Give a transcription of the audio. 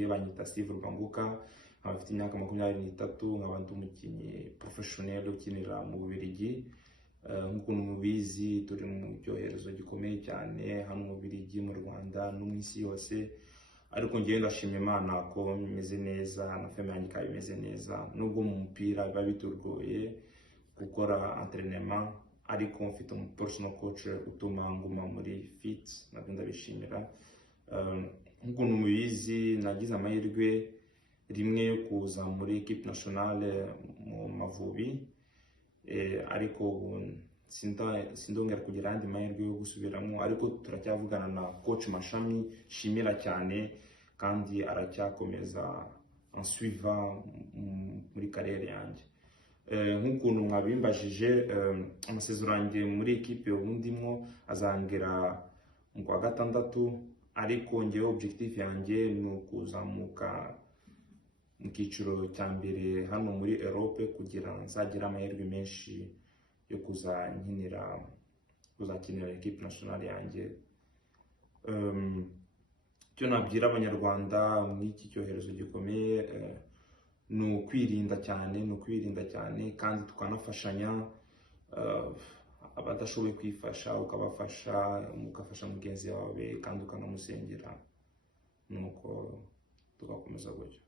ngiye banyita Steve Rubanguka, nkaba mfite imyaka 23, nkaba ndi umukinnyi professionnel ukinira mu Bubiligi. Nk'uko mubizi turi mu cyoherezo gikomeye cyane hano mu Bubiligi, mu Rwanda no mu isi yose, ariko ngiye ndashimye Imana ko meze neza na famille yanjye ikaba imeze neza, nubwo mu mupira biba bitugoye gukora entraînement, ariko mfite umu personal coach utuma nguma muri fit, nabyo ndabishimira. Nk'uko mubizi nagize amahirwe rimwe yo kuza muri equipe nationale mu Mavubi, ariko sindongera kugira andi mahirwe yo gusubiramo, ariko turacyavugana na coach Mashami, shimira cyane kandi aracyakomeza ansuiva muri carrière yanjye. Nk'ukuntu mwabimbajije, amasezerano yanjye muri equipe ndimo azangera mu kwa gatandatu, ariko ngewe objectif yanjye ni ukuzamuka mu cyiciro cya mbere hano muri Europe kugira nzagira amahirwe menshi yo kuzakinira equipe nationale yanjye. Cyo nabwira abanyarwanda muri iki cyoherezo gikomeye ni ukwirinda cyane kandi tukanafashanya. Abadashoboye kwifasha ukabafasha, mugafasha mugenzi wawe kandi ukanamusengera, nuko tugakomeza gutyo.